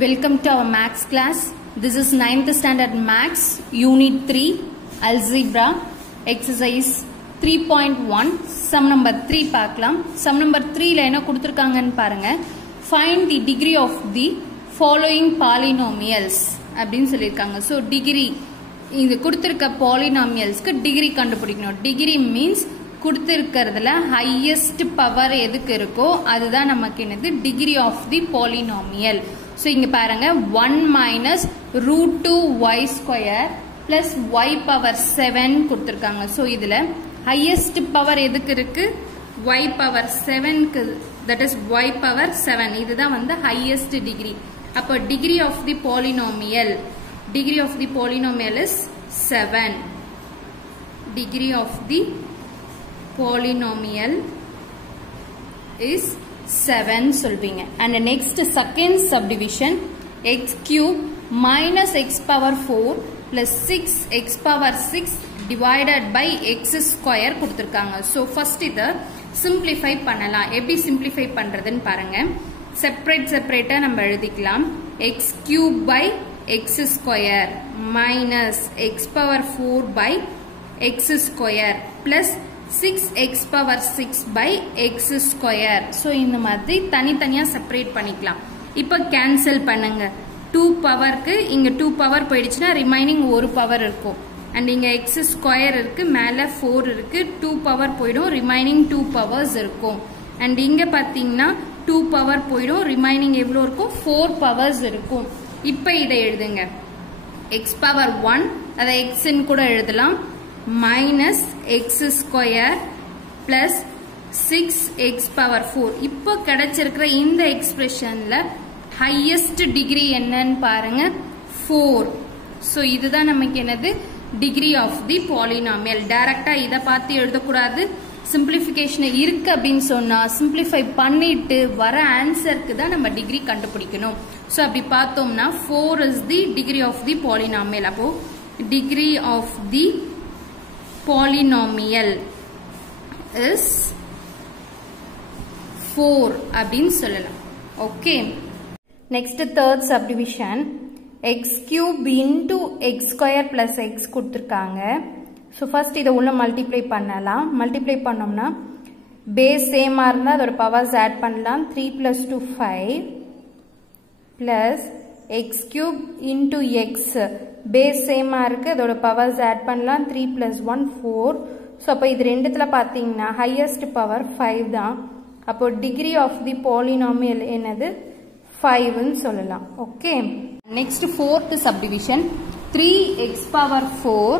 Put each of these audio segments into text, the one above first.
Welcome to our Maths class. This is 9th standard Maths, Unit 3, Algebra, Exercise 3.1, Sum number 3 பார்க்கலாம். Sum number 3ல என்ன கொடுத்திருக்காங்கன்னு பாருங்க. Find the degree of the following polynomials அப்படின்னு சொல்லியிருக்காங்க. So degree இந்த கொடுத்திருக்க polynomialsக்கு degree கண்டுபிடிக்கணும். Degree means கொடுத்திருக்கிறதுல highest power எதுக்கு இருக்கோ அதுதான் நமக்கு என்னது degree of the polynomial. So இங்க பாருங்க 1 minus root 2 y square plus y power 7 கொடுத்திருக்காங்க. So இதுல highest power எதுக்கு இருக்கு y power 7 க்கு, that is y power 7 இதுதான் வந்து highest degree. அப்போ degree of the polynomial is 7. Degree of the polynomial is 7 சொல்வீங்க. And next second subdivision x cube minus x power 4 plus 6x power 6 divided by x square கொடுத்திருக்காங்க. So first இத simplify பண்ணலாம். எப்படி simplify பண்றதுன்னு பாருங்க. செப்பரேட்டா நம்ம எழுதிக்கலாம். x cube by x square minus x power 4 by x square plus 6x power 6 by x square. So இந்த மாதிரி தனித்தனியா செப்பரேட் பண்ணிக்கலாம். இப்போ கேன்சல் பண்ணுங்க. 2 பவருக்கு இங்க 2 பவர் போயிடுச்சுன்னா ரிமைனிங் ஒரு பவர் இருக்கும். அண்ட் இங்க x ஸ்கொயர் இருக்கு, மேல 4 இருக்கு, 2 பவர் போயிடும், ரிமைனிங் 2 பவர்ஸ் இருக்கும். அண்ட் இங்க பாத்தீங்கன்னா 2 பவர் போயிடும், ரிமைனிங் எவ்வளவு இருக்கும் 4 பவர்ஸ் இருக்கும். இப்போ இதை எழுதுங்க. x பவர் 1 அதை x ன்னு கூட எழுதலாம். minus x square plus 6x power 4. இப்போ கிடைச்சிருக்கிற இந்த எக்ஸ்பிரஷன்ல highest degree என்னன்னு பாருங்க 4. So இதுதான் நமக்கு என்னது degree of the polynomial. டைரக்டா இத பார்த்து எழுதக்கூடாது. சிம்பிளிஃபிகேஷன் இருக்கு அப்படின்னு சொன்னா சிம்பிளிஃபை பண்ணிட்டு வர ஆன்சருக்கு தான் நம்ம டிகிரி கண்டுபிடிக்கணும். ஸோ அப்படி பார்த்தோம்னா 4 is the degree of the polynomial. அப்போ degree of the polynomial is 4 அப்படின்னு சொல்லலாம். Okay, next third subdivision x cube into x square plus x கொடுத்திருக்காங்க. ஸோ ஃபர்ஸ்ட் இதை உள்ள மல்டிப்ளை பண்ணலாம். மல்டிப்ளை பண்ணோம்னா பேஸ் சேமா இருந்தால் அதோட பவர்ஸ் ஆட் பண்ணலாம். 3 plus 2 5 plus x cube into x base சேமா இருக்கு, அதோட பவர்ஸ் ஆட் பண்ணலாம். 3 plus 1 4. ஸோ அப்போ இது ரெண்டுத்துல பார்த்தீங்கன்னா ஹையஸ்ட் பவர் 5 தான். அப்போ டிகிரி ஆஃப் தி பாலினாமியல் என்னது 5ன்னு சொல்லலாம். Okay, next fourth subdivision 3x power 4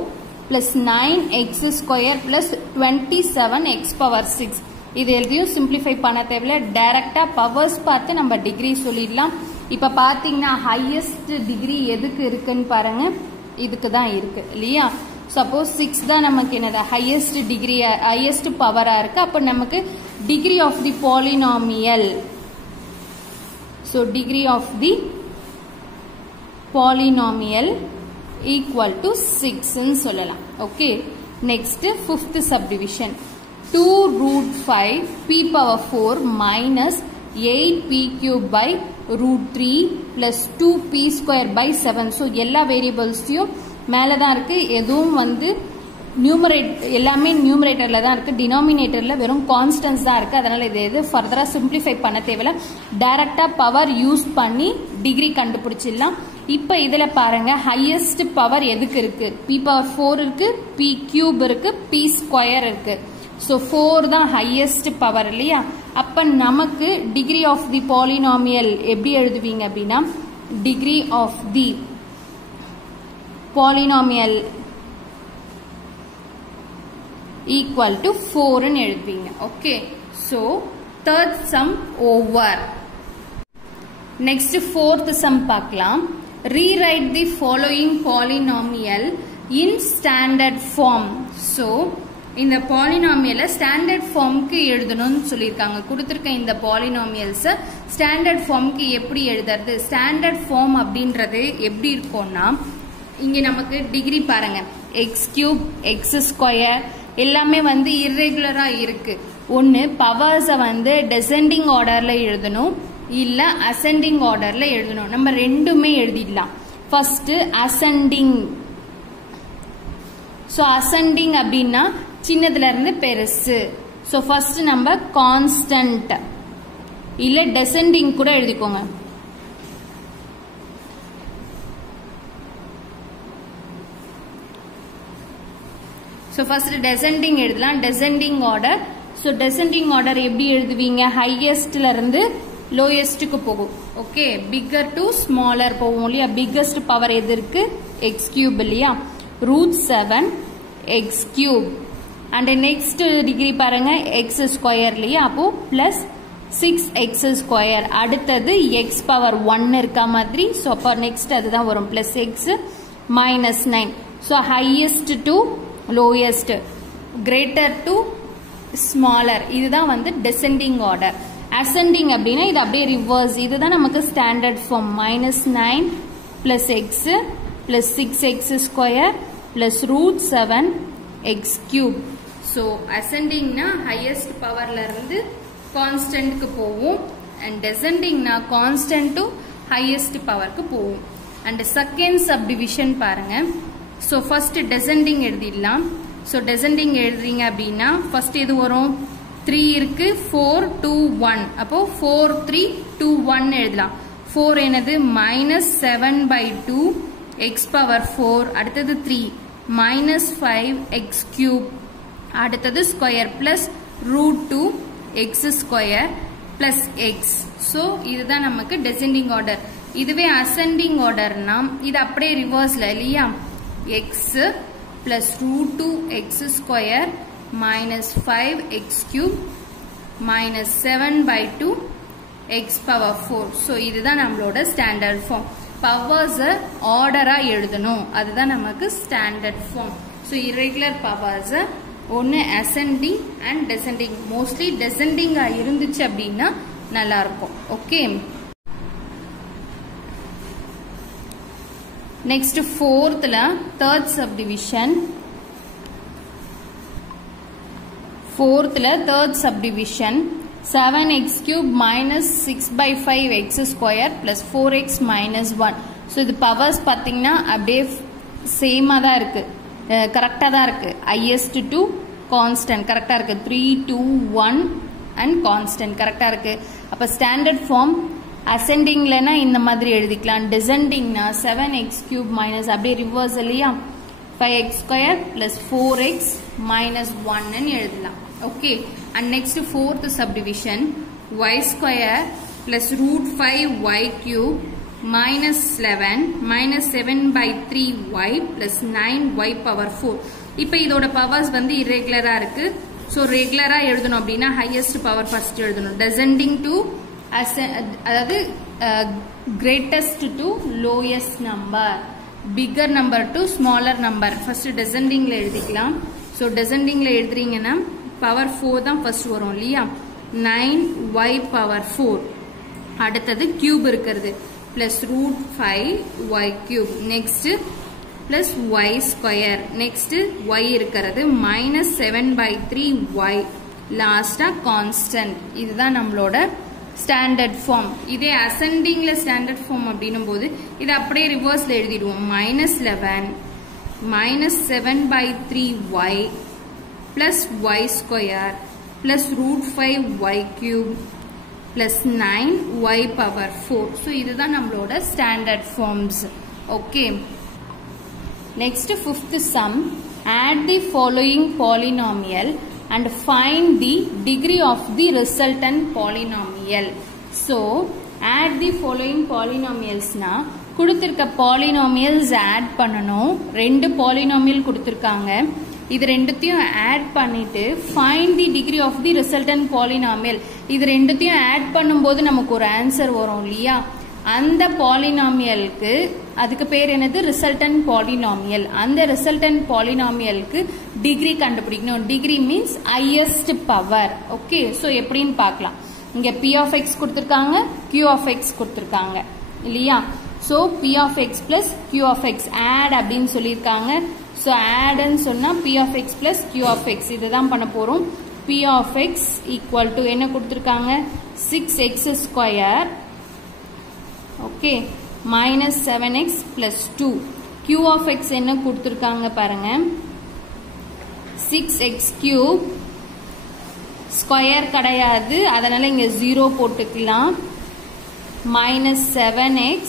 plus 9x square plus 27x power 6. இது எதையும் சிம்பிளிஃபை பண்ண தேவையில்ல, டைரக்டா பவர்ஸ் பார்த்து நம்ம டிகிரி சொல்லிடலாம். இப்ப பாத்தீங்கன்னா ஹையஸ்ட் டிகிரி எதுக்கு இருக்குன்னு பாருங்க, இதுக்கு தான் இருக்கு இல்லையா. சப்போஸ் 6 தான் நமக்கு என்னது ஹையஸ்ட் டிகிரி, ஹையஸ்ட் பவரா இருக்கு. அப்ப நமக்கு degree of the polynomial, so degree of the polynomial equal to 6 ன்னு சொல்லலாம். Okay, next fifth subdivision 2 root 5 p power 4 minus 8 p cube by root 3 plus 2 p square by 7. So எல்லா வேரியபிள்ஸையும் மேலே தான் இருக்கு, எதுவும் வந்து எல்லாமே நியூமரேட்டர்ல தான் இருக்கு, டினாமினேட்டர்ல வெறும் கான்ஸ்டன்ஸ் தான் இருக்கு. அதனால இது எது ஃபர்தரா சிம்பிளிஃபை பண்ண தேவையில்ல, டைரக்டா பவர் யூஸ் பண்ணி டிகிரி கண்டுபிடிச்சிடலாம். இப்ப இதுல பாருங்க ஹையஸ்ட் பவர் எதுக்கு இருக்கு, p பவர் 4 இருக்கு, p கியூப் இருக்கு, p ஸ்கொயர் இருக்கு. ஸோ 4 தான் ஹையஸ்ட் பவர் இல்லையா. அப்ப நமக்கு டிகிரி ஆஃப் தி பாலினாமியல் எப்படி எழுதுவீங்க அப்படின்னா degree of the polynomial equal to 4 ன்னு எழுதுவீங்க. Okay, so third sum over. Next fourth sum பார்க்கலாம். Rewrite the following polynomial in standard form. So இந்த பாலினாமியலை ஸ்டாண்டர்ட் ஃபார்முக்கு எழுதணும்னு சொல்லியிருக்காங்க. கொடுத்துருக்க இந்த பாலினாமியல்ஸ் ஸ்டாண்டர்ட் ஃபார்முக்கு எப்படி எழுதுறது, ஸ்டாண்டர்ட் ஃபார்ம் அப்படின்றது எப்படி இருக்கும்னா இங்க நமக்கு டிகிரி பாருங்க x கியூப் x ஸ்கொயர் எல்லாமே வந்து இர்ரெகுலரா இருக்கு. ஒன்னு பவர்ஸை வந்து டெசெண்டிங் ஆர்டர்ல எழுதணும், இல்ல ascending orderல எழுதணும். நம்ம ரெண்டுமே எழுதிடலாம். First ascending. So ascending அப்படின்னா சின்னதுல இருந்து பெருசு. So first நம்ம constant இல்ல descending கூட எழுதிக்கோங்க. So first descending எழுதலாம். Descending order. So descending order எப்படி எழுதுவீங்க? Highest ல இருந்து lowest க்கு போகும். Okay, bigger to smaller போகும் இல்லையா? Biggest power எது இருக்கு? X cube இல்லையா? Root 7 X cube. And next degree பாருங்க x square இல்லையா? அப்போ plus 6x square. அடுத்தது x power 1 இருக்க மாதிரி. So அப்போ next அதுதான் வரும் plus x minus 9. So highest to lowest, greater to smaller. இதுதான் வந்து descending order. Ascending அப்படின்னா இது அப்படியே reverse. இதுதான் நமக்கு standard form. minus 9 plus x plus 6x square plus root 7 x cube. So ascending na highest power ல இருந்து constant க்கு போகும், and descending na constant to highest power க்கு போகும். And second subdivision பாருங்க. So first descending எழுதிடலாம். So descending எழுதுறீங்க அப்படின்னா first எது வரும்? 3 இருக்கு, 4 2 1. அப்போ 4 3 2 1 எழுதலாம். 4 என்னது? minus 7 by 2 x power 4. அடுத்தது 3 minus 5 x cube. அடுத்தது square plus root 2 x square plus x. So இதுதான் நமக்கு descending order. இதுவே ascending order நாம் இது அப்படியே reverseல இல்லையா? x plus root 2 x square minus 5 x cube minus 7 by 2 x power 4. So இதுதான் நம்மளோட standard form. Powers order எழுதணும். அதுதான் நமக்கு standard form. So irregular powers ஒன்னு ascending and descending. Mostly descending இருந்துச்சு அப்படின்னா நல்லா இருக்கும். Okay. Next fourth la third subdivision. Fourth la third subdivision. 7x cube minus 6 by 5 x square plus 4x minus 1. So இது powers பாத்தீங்கன்னா அப்படியே சேமா தான் இருக்கு, கரெக்டா தான் இருக்கு. highest to constant கரெக்டா இருக்கு. 3 2 1 and constant கரெக்டா இருக்கு. அப்ப standard form ascending லனா இந்த மாதிரி எழுதிக்கலாம். descending னா 7x cube minus அப்படியே reverse இல்லையா? 5x square plus 4x minus 1 ன்னு எழுதலாம். Okay, and next fourth subdivision, y square plus root 5y cube minus 11 minus 7 by 3y plus 9y power 4. இப்போ இதோட powers வந்து irregular இருக்கு. So regular எழுதணும் அப்படின்னா highest power first எழுதணும். descending to அதாவது greatest to lowest number, bigger number to smaller number. first descending ல எழுதிக்கலாம். So descending ல எழுதுறீங்கன்னா power 4 தான் first வரும் இல்லையா? 9y power 4. அடுத்தது cube இருக்கிறது plus root 5y cube. next plus y square. next y இருக்கிறது minus 7 by 3y. last constant. இதுதான் நம்மளோட standard form. இதே ascending ல standard form அப்படின்னும் போது இது அப்படியே reverse ல எழுதிடுவோம். minus 11 minus 7 by 3y plus y square plus root 5y cube plus 9y power 4. So இதுதான் நம்மளோட standard forms. Okay. Next fifth sum. Add the following polynomial and find the degree of the resultant polynomial. So add the following polynomials na கொடுத்திருக்க polynomials add பண்ணனும். ரெண்டு polynomial கொடுத்திருக்காங்க. இது ரெண்டுத்தையும் add பண்ணிட்டு find the degree of the resultant polynomial. இது ரெண்டுத்தையும் add பண்ணும்போது நமக்கு ஒரு ஆன்சர் வரும் இல்லையா? அந்த பாலினாமியலுக்கு அதுக்கு பேர் என்னது? Resultant polynomial. அந்த ரிசல்டன்ட் பாலினாமியலுக்கு டிகிரி கண்டுபிடிக்கணும். Degree means highest power. Okay, so எப்படின்னு பார்க்கலாம். இங்க p of x கொடுத்திருக்காங்க, q of x கொடுத்திருக்காங்க இல்லையா? So p of x plus q of x add அப்படின்னு சொல்லியிருக்காங்க. சோ add ன்னு சொன்னா p of x plus q of x இதுதான் பண்ண போறோம். p of x equal to என்ன கொடுத்திருக்காங்க? 6x square okay minus 7x plus 2 q of x என்ன கொடுத்திருக்காங்க பாருங்க 6x cube ஸ்கொயர் கிடையாது அதனால இங்க 0 போட்டுக்கலாம் minus 7x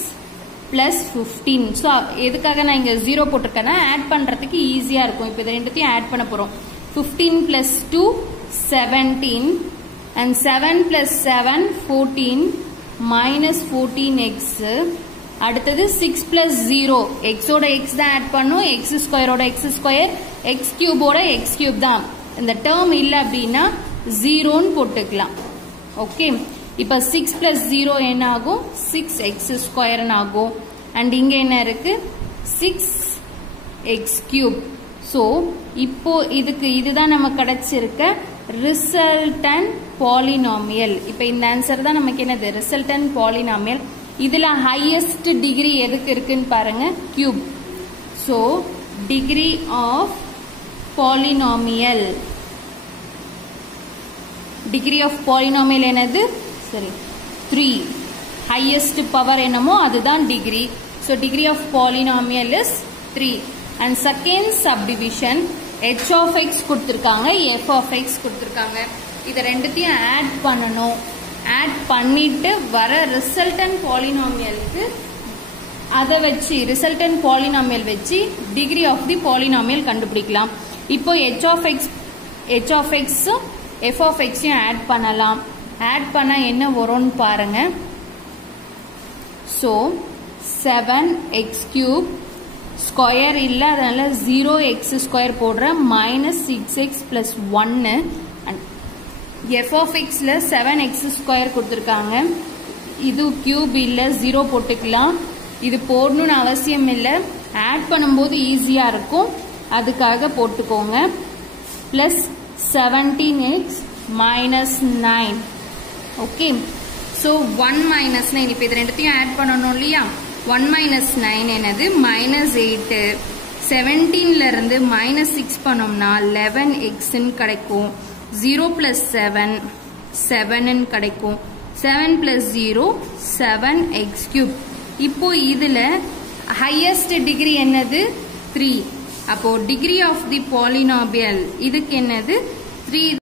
plus 15 so எதுக்காக நான் இங்க 0 போட்டுருக்கேன்னா ஆட் பண்றதுக்கு ஈஸியா இருக்கும் இப்போ இது ரெண்டுத்தையும் ஆட் பண்ண போறோம் 15 plus 2 17 and 7 plus 7 14 minus 14x அடுத்தது 6 plus 0 x ஓட x தான் ஆட் பண்ணும் x ஸ்கொயர் ஓட x ஸ்கொயர் x கியூப் ஓட x கியூப் தான் இந்த டேர்ம் இல்ல அப்படினா 0 ன்னு போட்டுக்கலாம் ஓகே இப்போ 6 plus 0 என்ன ஆகும் 6x ஸ்கொயர் ஆகும் and இங்க என்ன இருக்கு 6x கியூப் சோ இப்போ இதுதான் நமக்கு கிடைச்சிருக்க ரிசல்டன்ட் பாலினாமியல் இப்போ இந்த ஆன்சர் தான் நமக்கு என்னது ரிசல்டன்ட் பாலினாமியல் இதுல ஹையஸ்ட் டிகிரி எதுக்கு இருக்குன்னு பாருங்க cube so degree of polynomial என்னது சரி 3 ஹையஸ்ட் பவர் என்னமோ அதுதான் degree so degree of polynomial is 3 and second subdivision h of x கொடுத்திருக்காங்க f of x கொடுத்திருக்காங்க இத ரெண்டுத்தையும் ஆட் பண்ணனும் ஆட் பண்ணிட்டு வர ரிசல்டன்ட் பாலினாமியலுக்கு அத வெச்சி ரிசல்டன்ட் பாலினாமியல் வெச்சி டிகிரி ஆஃப் தி பாலினாமியல் கண்டுபிடிக்கலாம் இப்போ h of x f of x add பண்ணலாம் ஆட் பண்ணா என்ன வரும்னு பாருங்க சோ 7x cube ஸ்கொயர் இல்ல அதனால 0x ஸ்கொயர் போடுறேன் minus 6x plus 1 f of x ல 7x ஸ்கொயர் கொடுத்திருக்காங்க இது கியூப் இல்ல 0 போட்டுக்கலாம் இது போடணும்னு அவசியம் இல்ல ஆட் பண்ணும்போது ஈஸியா இருக்கும் அதுக்காக போட்டுக்கோங்க plus 17x minus 9 okay so 1 minus 9 இப்போ இது ரெண்டுத்தையும் ஆட் பண்ணனும் இல்லையா 1 minus 9 என்னது minus 8 17 ல இருந்து minus 6 பண்ணோம்னா 11x ன்னு கிடைக்கும் 0 plus 7 7 ன்னு கிடைக்கும் 7 plus 0 7x cube இப்போ இதுல highest degree என்னது 3 அப்போ degree of the polynomial இதுக்கு என்னது 3